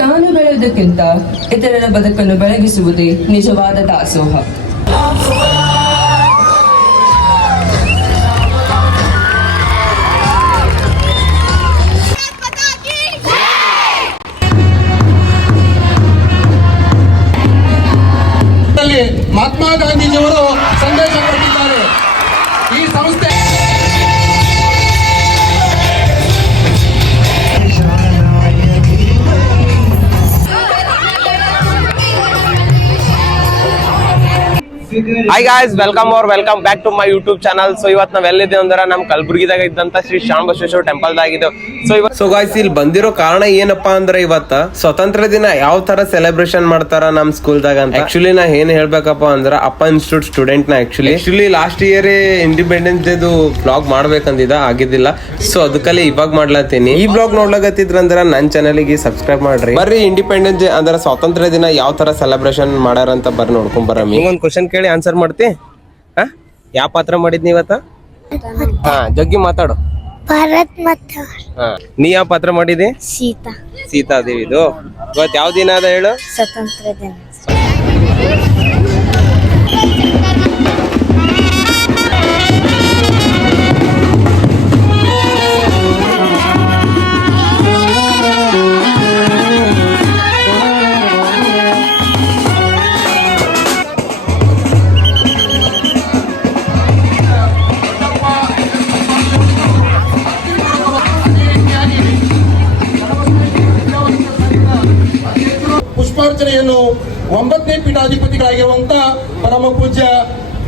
ತಾನು ಬೆಳೆಯುವುದಕ್ಕಿಂತ ಇತರರ ಬದುಕನ್ನು ಬೆಳಗಿಸುವುದೇ ನಿಜವಾದ ದಾಸೋಹ. ಮಹಾತ್ಮ ಗಾಂಧೀಜಿಯವರು ಸಂದೇಶ ಕೊಟ್ಟಿದ್ದಾರೆ. ಈ ಸಂಸ್ಥೆ hi guys, welcome back to my YouTube channel. So ಇವತ್ತು ನಾವ್ ಎಲ್ಲಿದ್ದೇವೆ ಅಂದ್ರೆ ನಮ್ ಕಲಬುರ್ಗಿದಾಗ ಇದ್ದಂತ ಶ್ರೀ ಶರಣಬಸವೇಶ್ವರ ಟೆಂಪಲ್ ದಾಗಿದ್ದೇವೆ. ಸೊ ಗಾಯ್ಸ್, ಇಲ್ಲಿ ಬಂದಿರೋ ಕಾರಣ ಏನಪ್ಪಾ ಅಂದ್ರೆ ಇವತ್ತ ಸ್ವಾತಂತ್ರ್ಯ ದಿನ ಯಾವ ತರ ಸೆಲೆಬ್ರೇಷನ್ ಮಾಡ್ತಾರ ನಮ್ ಸ್ಕೂಲ್ ದಾಗ ಅಂತ. ಆಕ್ಚುಲಿ ನಾ ಏನ್ ಹೇಳ್ಬೇಕಪ್ಪ ಅಂದ್ರ ಅಪ್ಪ ಇನ್ಸ್ಟಿಟ್ಯೂಟ್ ಸ್ಟೂಡೆಂಟ್ ನ ಆಕ್ಚುಲಿ ಲಾಸ್ಟ್ ಇಯರ್ ಇಂಡಿಪೆಂಡೆನ್ಸ್ ಡೇದು ಬ್ಲಾಗ್ ಮಾಡ್ಬೇಕಂದಿದ ಆಗಿದ್ದಿಲ್ಲ. ಸೊ ಅದಕ್ಕಲ್ಲಿ ಇವಾಗ ಮಾಡ್ಲತ್ತೀನಿ. ಈ ಬ್ಲಾಗ್ ನೋಡ್ಲಾಗತ್ತಿದ್ರಂದ್ರ ನನ್ ಚಾನಲ್ಗೆ ಸಬ್ಸ್ಕ್ರೈಬ್ ಮಾಡ್ರಿ. ಬರ್ರಿ ಇಂಡಿಪೆಂಡೆನ್ಸ್ ಡೇ ಅಂದ್ರೆ ಸ್ವಾತಂತ್ರ್ಯ ದಿನ ಯಾವ ತರ ಸೆಲೆಬ್ರೇಷನ್ ಮಾಡ್ಯಾರಂತ ಬರ್ರಿ ನೋಡ್ಕೊಂಡ್ ಬರಮಿ. ಒಂದ್ ಕ್ವಶನ್ ಕೇಳಿ ಆನ್ಸರ್ ಮಾಡ್ತಿ. ಯಾವ ಪಾತ್ರ ಮಾಡಿದ್ನಿ ಇವತ್ತ? ಜಗ್ಗಿ ಮಾತಾಡು. ಭಾರತ್ ಮಾತಾ. ನೀ ಯಾವ ಪಾತ್ರ ಮಾಡಿದಿ? ಸೀತಾ ದೇವಿದು. ಇವತ್ತು ಯಾವ ದಿನ ಅದ ಹೇಳು? ಸ್ವತಂತ್ರ ದಿನ. ಪುಷ್ಪಾರ್ಚನೆಯನ್ನು 9ನೇ ಪೀಠಾಧಿಪತಿಗಳಾಗಿರುವಂತ ಪರಮ ಪೂಜ್ಯ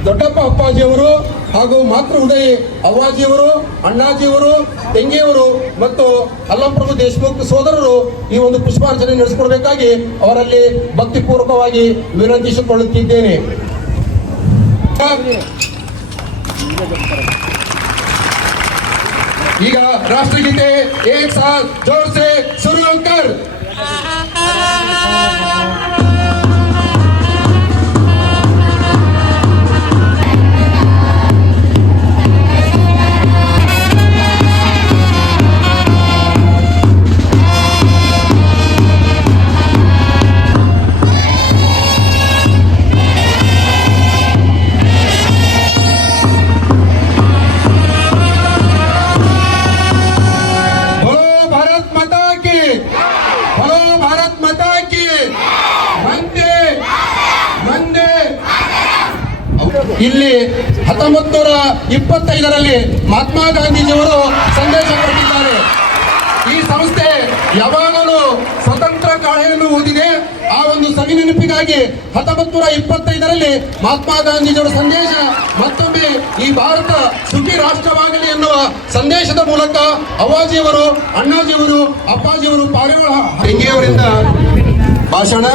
ದೊಡ್ಡಪ್ಪ ಅಪ್ಪಾಜಿಯವರು ಹಾಗೂ ಮಾತೃ ಉದಯ ಅವ್ವಾಜಿಯವರು, ಅಣ್ಣಾಜಿಯವರು, ತಂಗಿಯವರು ಮತ್ತು ಅಲ್ಲಂಪ್ರಭು ದೇಶಮುಖ್ ಸೋದರರು ಈ ಒಂದು ಪುಷ್ಪಾರ್ಚನೆ ನಡೆಸಿಕೊಡಬೇಕಾಗಿ ಅವರಲ್ಲಿ ಭಕ್ತಿಪೂರ್ವಕವಾಗಿ ವಿನಂತಿಸಿಕೊಳ್ಳುತ್ತಿದ್ದೇನೆ. ಈಗ ರಾಷ್ಟ್ರಗೀತೆ ಏಕ್ ಸಾಥ್ ಜೋರ್ ಸೆ ಶುರು ಕರ್. ಇಲ್ಲಿ 1925ರಲ್ಲಿ ಮಹಾತ್ಮ ಗಾಂಧೀಜಿಯವರು ಸಂದೇಶ ಕೊಟ್ಟಿದ್ದಾರೆ. ಈ ಸಂಸ್ಥೆ ಯಾವಾಗಲೂ ಸ್ವತಂತ್ರ ಕಾಳೆಯನ್ನು ಓದಿದೆ. ಆ ಒಂದು ಸವಿ ನೆನಪಿಗಾಗಿ 1925ರಲ್ಲಿ ಮಹಾತ್ಮ ಗಾಂಧೀಜಿಯವರ ಸಂದೇಶ ಮತ್ತೊಮ್ಮೆ ಈ ಭಾರತ ಸುಖಿ ರಾಷ್ಟ್ರವಾಗಲಿ ಎನ್ನುವ ಸಂದೇಶದ ಮೂಲಕ ಅವ್ವಾಜಿಯವರು, ಅಣ್ಣಾಜಿಯವರು, ಅಪ್ಪಾಜಿಯವರು, ಪಾರಿವಾಳ ಹೆಂಗೆಯವರಿಂದ ಭಾಷಣ.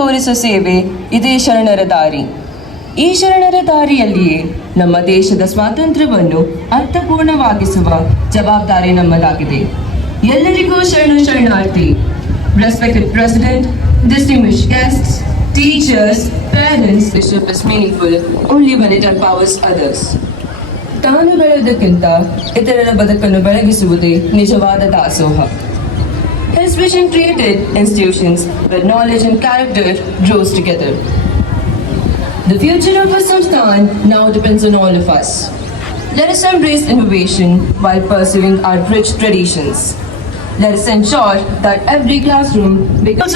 ತೋರಿಸುವ ಸೇವೆ ಇದೇ ಶರಣರ ದಾರಿ. ಈ ಶರಣರ ದಾರಿಯಲ್ಲಿಯೇ ನಮ್ಮ ದೇಶದ ಸ್ವಾತಂತ್ರ್ಯವನ್ನು ಅರ್ಥಪೂರ್ಣವಾಗಿಸುವ ಜವಾಬ್ದಾರಿ ನಮ್ಮದಾಗಿದೆ. ಎಲ್ಲರಿಗೂ ಶರಣಾರ್ಥಿ. Respected President, distinguished guests, teachers, parents, leadership is meaningful only when it empowers others. ತಾನು ಬೆಳೆಯುವುದಕ್ಕಿಂತ ಇತರರ ಬದುಕನ್ನು ಬೆಳಗಿಸುವುದೇ ನಿಜವಾದ ದಾಸೋಹ. His vision created institutions where knowledge and character grows together. The future of our Samsthan now depends on all of us. Let us embrace innovation while pursuing our rich traditions. Let us ensure that every classroom becomes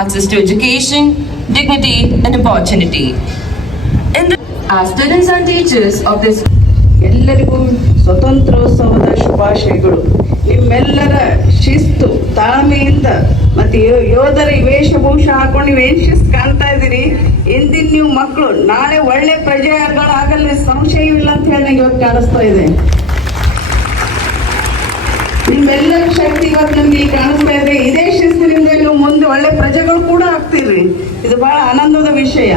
access to education, dignity, and opportunity. As students and teachers of this ಎಲ್ಲರಿಗೂ ಸ್ವತಂತ್ರೋತ್ಸವದ ಶುಭಾಶಯಗಳು. ನಿಮ್ಮೆಲ್ಲರ ಶಿಸ್ತು, ತಾಳ್ಮೆಯಿಂದ ಮತ್ತೆ ಯೋಧರ ವೇಷಭೂಷ ಹಾಕೊಂಡು ನೀವೇನು ಶಿಸ್ತು ಕಾಣ್ತಾ ಇದ್ದೀರಿ. ಇಂದಿನ ನೀವು ಮಕ್ಕಳು ನಾಳೆ ಒಳ್ಳೆ ಪ್ರಜೆಗಳಾಗಲ್ಲ ಸಂಶಯವಿಲ್ಲ ಅಂತ ಹೇಳಿ ನಂಗೆ ಇವತ್ತು ಕಾಣಿಸ್ತಾ ಇದೆ. ನಿಮ್ಮೆಲ್ಲರ ಶಕ್ತಿ ಇವತ್ತು ನಮ್ಗೆ ಕಾಣಿಸ್ತಾ ಇದೆ. ಇದೇ ಶಿಸ್ತಿನಿಂದ ನೀವು ಮುಂದೆ ಒಳ್ಳೆ ಪ್ರಜೆಗಳು ಕೂಡ ಆಗ್ತೀರಿ. ಇದು ಬಹಳ ಆನಂದದ ವಿಷಯ.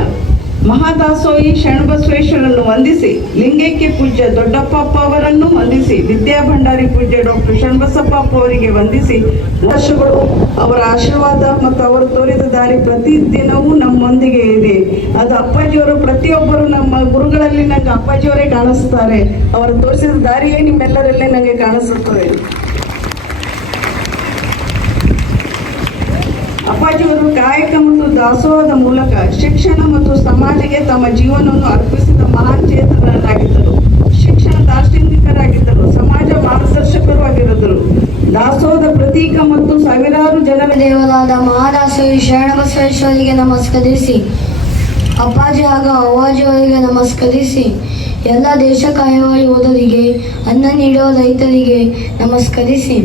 ಮಹಾದಾಸೋಹಿ ಶರಣಬಸವೇಶ್ವರನ್ನು ವಂದಿಸಿ, ಲಿಂಗೈಕ್ಯ ಪೂಜ್ಯ ದೊಡ್ಡಪ್ಪ ಅವರನ್ನು ವಂದಿಸಿ, ವಿದ್ಯಾ ಭಂಡಾರಿ ಪೂಜ್ಯ ಡಾಕ್ಟರ್ ಶರಣಬಸಪ್ಪ ಅವರಿಗೆ ವಂದಿಸಿ, ವರ್ಷಗಳು ಅವರ ಆಶೀರ್ವಾದ ಮತ್ತು ಅವರು ತೋರಿದ ದಾರಿ ಪ್ರತಿದಿನವೂ ನಮ್ಮೊಂದಿಗೆ ಇದೆ. ಅದು ಅಪ್ಪಾಜಿಯವರು ಪ್ರತಿಯೊಬ್ಬರು ನಮ್ಮ ಗುರುಗಳಲ್ಲಿ ನಂಗೆ ಅಪ್ಪಾಜಿಯವರೇ ಕಾಣಿಸ್ತಾರೆ. ಅವರು ತೋರಿಸಿದ ದಾರಿಯೇ ನಿಮ್ಮೆಲ್ಲರಲ್ಲೇ ನನಗೆ ಕಾಣಿಸುತ್ತದೆ. ಅಪ್ಪಾಜಿಯವರು ಕಾಯಕ ಮತ್ತು ದಾಸೋಹದ ಮೂಲಕ ಶಿಕ್ಷಣ ಮತ್ತು ಸಮಾಜಕ್ಕೆ ತಮ್ಮ ಜೀವನವನ್ನು ಅರ್ಪಿಸಿದ ಮಹಾನ್ ಚೇತನರಾಗಿದ್ದರು. ಶಿಕ್ಷಣ ದಾರ್ಶನಿಕರಾಗಿದ್ದರು, ಸಮಾಜ ಮಾರ್ಗದರ್ಶಕರು ಆಗಿದ್ದರು, ದಾಸೋಹದ ಪ್ರತೀಕ ಮತ್ತು ಸಾವಿರಾರು ಜನರ ದೇವರಾದ ಮಹಾದಾಸೋಹಿ ಶರಣಬಸವೇಶ್ವರಿಗೆ ನಮಸ್ಕರಿಸಿ, ಅಪ್ಪಾಜಿ ಹಾಗೂ ಅವ್ವಾಜಿಯವರಿಗೆ ನಮಸ್ಕರಿಸಿ, ಎಲ್ಲ ದೇಶ ಕಾಯುವ ಯೋಧರಿಗೆ, ಅನ್ನ ನೀಡುವ ರೈತರಿಗೆ ನಮಸ್ಕರಿಸಿ,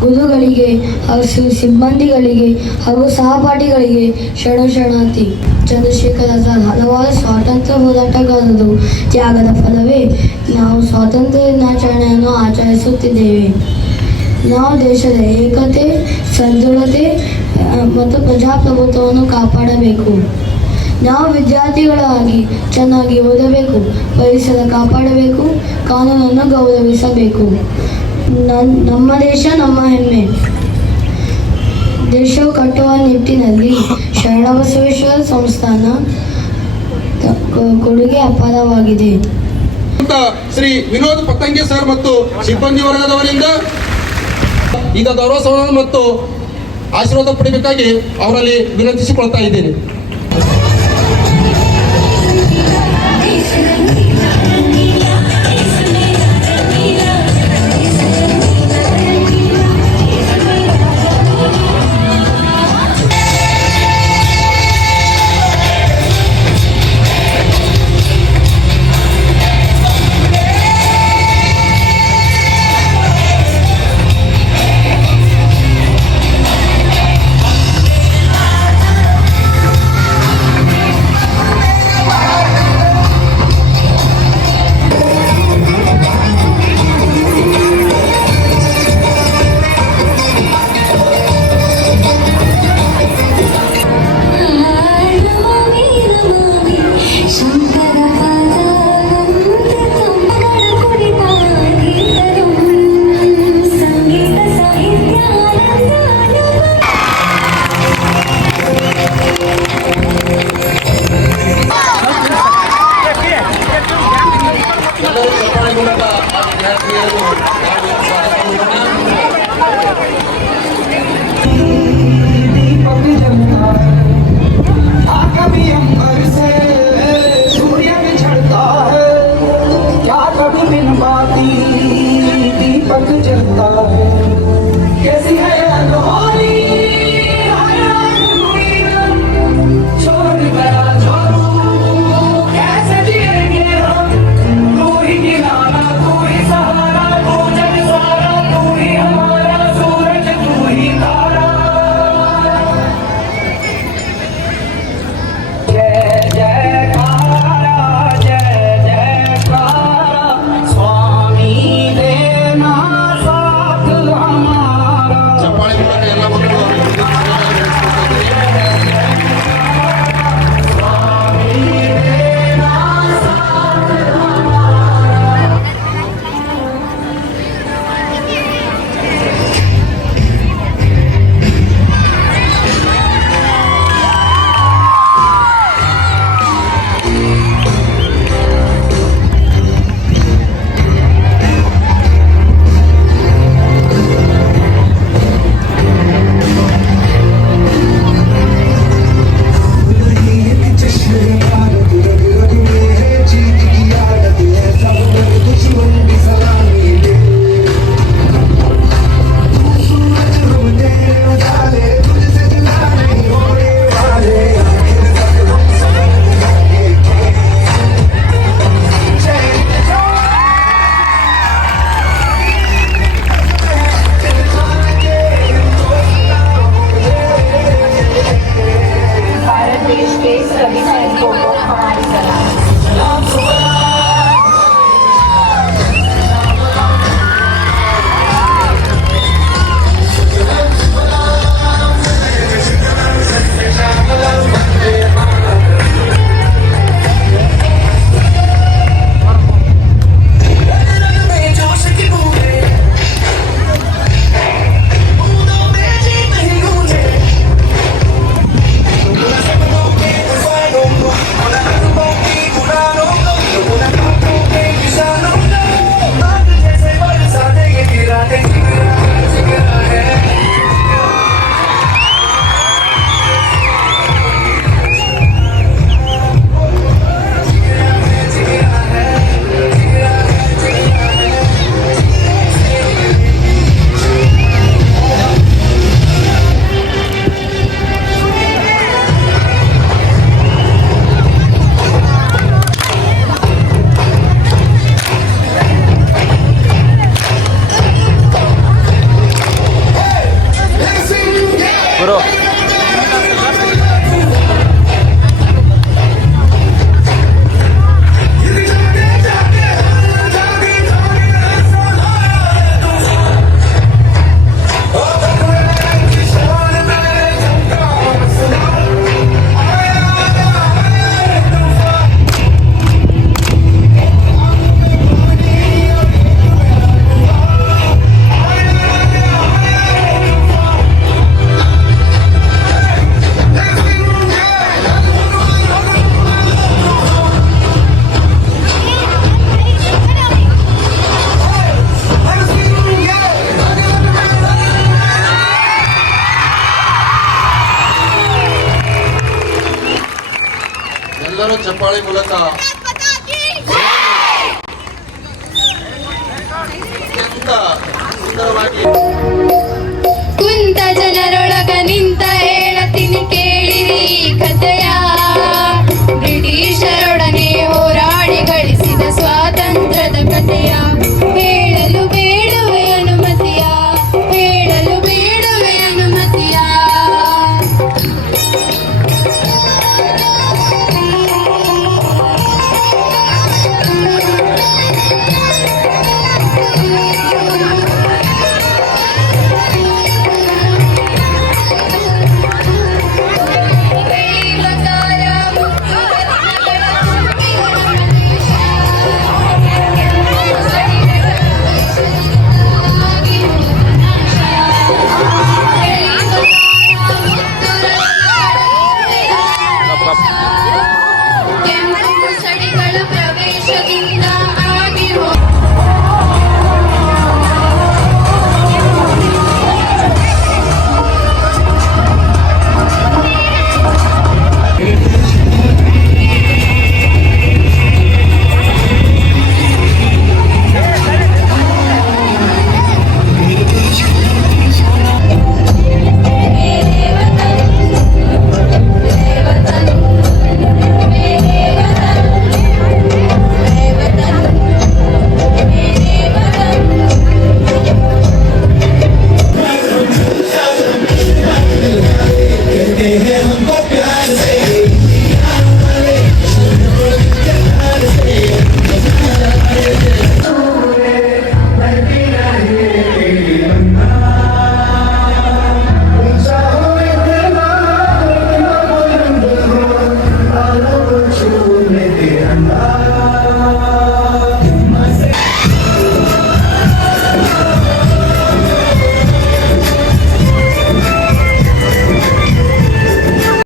ಗುರುಗಳಿಗೆ ಹಾಗೂ ಸಿಬ್ಬಂದಿಗಳಿಗೆ ಹಾಗೂ ಸಹಪಾಠಿಗಳಿಗೆ ಶರಣಾರ್ಥಿ. ಚಂದ್ರಶೇಖರ್ ಆಜಾದ್ ಹಲವಾರು ಸ್ವಾತಂತ್ರ್ಯ ಹೋರಾಟಗಾರರು ತ್ಯಾಗದ ಫಲವೇ ನಾವು ಸ್ವಾತಂತ್ರ್ಯ ದಿನಾಚರಣೆಯನ್ನು ಆಚರಿಸುತ್ತಿದ್ದೇವೆ. ನಾವು ದೇಶದ ಏಕತೆ, ಸದೃಢತೆ ಮತ್ತು ಪ್ರಜಾಪ್ರಭುತ್ವವನ್ನು ಕಾಪಾಡಬೇಕು. ನಾವು ವಿದ್ಯಾರ್ಥಿಗಳಾಗಿ ಚೆನ್ನಾಗಿ ಓದಬೇಕು, ಪರಿಸರ ಕಾಪಾಡಬೇಕು, ಕಾನೂನನ್ನು ಗೌರವಿಸಬೇಕು. ನಮ್ಮ ದೇಶ ನಮ್ಮ ಹೆಮ್ಮೆ. ದೇಶವು ಕಟ್ಟುವ ನಿಟ್ಟಿನಲ್ಲಿ ಶರಣಬಸವೇಶ್ವರ ಸಂಸ್ಥಾನ ಕೊಡುಗೆ ಅಪಾರವಾಗಿದೆ. ಶ್ರೀ ವಿನೋದ್ ಪತಂಗೆ ಸರ್ ಮತ್ತು ಸಿಬ್ಬಂದಿ ವರ್ಗದವರಿಂದ ಈಗ ಗೌರವ ಸನ್ಮಾನ ಮತ್ತು ಆಶೀರ್ವಾದ ಪಡೆಯಬೇಕಾಗಿ ಅವರಲ್ಲಿ ವಿನಂತಿಸಿಕೊಳ್ತಾ ಇದ್ದೇನೆ. ಚಪ್ಪಾಳೆ ಮೂಲಕ ಅತ್ಯಂತ ಸುಂದರವಾಗಿ